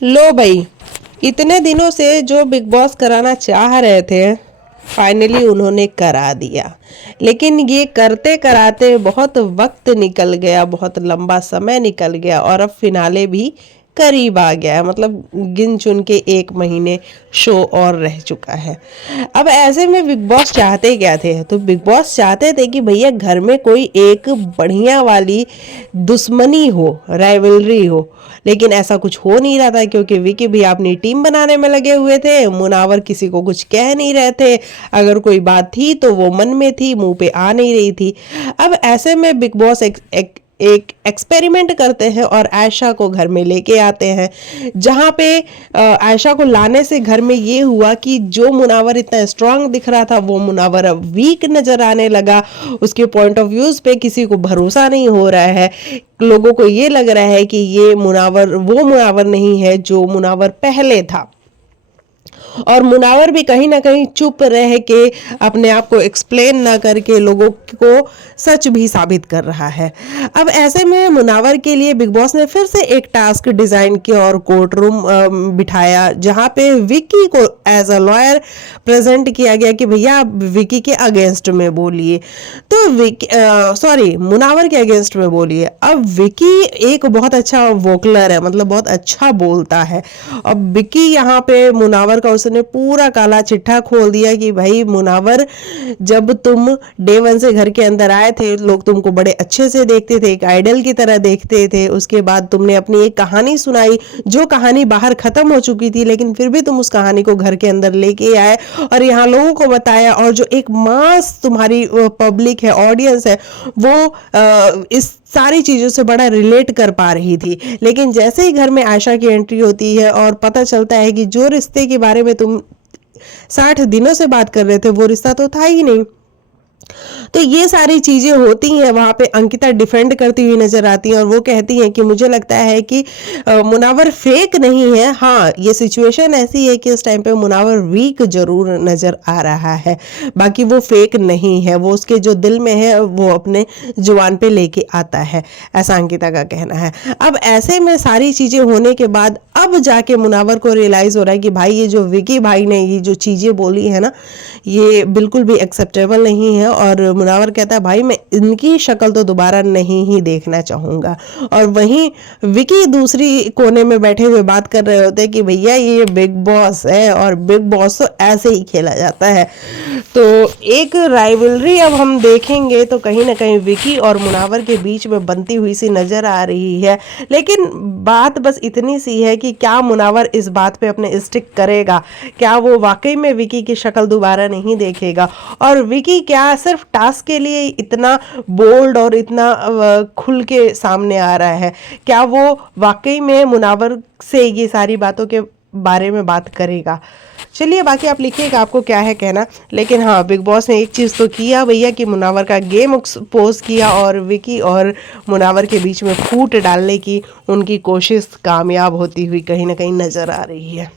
लो भाई, इतने दिनों से जो बिग बॉस कराना चाह रहे थे फाइनली उन्होंने करा दिया। लेकिन ये करते कराते बहुत वक्त निकल गया, बहुत लंबा समय निकल गया और अब फिनाले भी करीब आ गया है। मतलब गिन चुन के 1 महीने शो और रह चुका है। अब ऐसे में बिग बॉस चाहते क्या थे? तो बिग बॉस चाहते थे कि भैया घर में कोई एक बढ़िया वाली दुश्मनी हो, राइवलरी हो। लेकिन ऐसा कुछ हो नहीं रहा था क्योंकि विकी भी अपनी टीम बनाने में लगे हुए थे। मुनावर किसी को कुछ कह नहीं रहे थे। अगर कोई बात थी तो वो मन में थी, मुंह पे आ नहीं रही थी। अब ऐसे में बिग बॉस एक एक्सपेरिमेंट करते हैं और आयशा को घर में लेके आते हैं, जहाँ पे आयशा को लाने से घर में ये हुआ कि जो मुनावर इतना स्ट्रांग दिख रहा था वो मुनावर अब वीक नजर आने लगा। उसके पॉइंट ऑफ व्यूज पे किसी को भरोसा नहीं हो रहा है। लोगों को ये लग रहा है कि ये मुनावर वो मुनावर नहीं है जो मुनावर पहले था। और मुनावर भी कहीं ना कहीं चुप रह के अपने आप को एक्सप्लेन ना करके लोगों को सच भी साबित कर रहा है। अब ऐसे में मुनावर के लिए बिग बॉस ने फिर से एक टास्क डिजाइन किया और कोर्ट रूम बिठाया, जहां पे विकी को एज अ लॉयर प्रेजेंट किया गया कि भैया आप विकी के अगेंस्ट में बोलिए। तो सॉरी, मुनावर के अगेंस्ट में बोलिए। अब विकी एक बहुत अच्छा वोकलर है, मतलब बहुत अच्छा बोलता है। अब विकी यहाँ पे मुनावर का उसने पूरा काला चिट्ठा खोल दिया कि भाई मुनावर, जब तुम डे 1 से घर के अंदर आए थे लोग तुमको बड़े अच्छे से देखते थे, एक आइडल की तरह देखते थे। उसके बाद तुमने अपनी एक कहानी सुनाई, जो कहानी बाहर खत्म हो चुकी थी, लेकिन फिर भी तुम उस कहानी को घर के अंदर लेके आए और यहाँ लोगों को बताया। और जो एक मास तुम्हारी पब्लिक है, ऑडियंस है, वो इस सारी चीजों से बड़ा रिलेट कर पा रही थी। लेकिन जैसे ही घर में आयशा की एंट्री होती है और पता चलता है कि जो रिश्ते के बारे में तुम 60 दिनों से बात कर रहे थे वो रिश्ता तो था ही नहीं। तो ये सारी चीजें होती हैं। वहां पे अंकिता डिफेंड करती हुई नजर आती हैं और वो कहती हैं कि मुझे लगता है कि मुनावर फेक नहीं है। हाँ, ये सिचुएशन ऐसी है कि इस टाइम पे मुनावर वीक जरूर नजर आ रहा है, बाकी वो फेक नहीं है। वो उसके जो दिल में है वो अपने जुबान पे लेके आता है, ऐसा अंकिता का कहना है। अब ऐसे में सारी चीजें होने के बाद अब जाके मुनावर को रियलाइज हो रहा है कि भाई ये जो विकी भाई ने ये जो चीजें बोली है ना, ये बिल्कुल भी एक्सेप्टेबल नहीं है। और मुनावर कहता है भाई मैं इनकी शक्ल तो दोबारा नहीं ही देखना चाहूंगा। और वहीं विकी दूसरी कोने में बैठे हुए बात कर रहे होते हैं कि भैया ये बिग बॉस है और बिग बॉस तो ऐसे ही खेला जाता है। तो एक राइवलरी अब हम देखेंगे तो कहीं ना कहीं विकी और मुनावर के बीच में बनती हुई सी नजर आ रही है। लेकिन बात बस इतनी सी है कि क्या मुनावर इस बात पे अपने स्टिक करेगा? क्या वो वाकई में विकी की शक्ल दोबारा नहीं देखेगा? और विकी क्या सिर्फ टास्क के लिए इतना बोल्ड और इतना खुल के सामने आ रहा है? क्या वो वाकई में मुनावर से ये सारी बातों के बारे में बात करेगा? चलिए, बाकी आप लिखिएगा आपको क्या है कहना। लेकिन हाँ, बिग बॉस ने एक चीज़ तो किया भैया कि मुनावर का गेम एक्सपोज किया और विकी और मुनावर के बीच में फूट डालने की उनकी कोशिश कामयाब होती हुई कहीं ना कहीं नज़र आ रही है।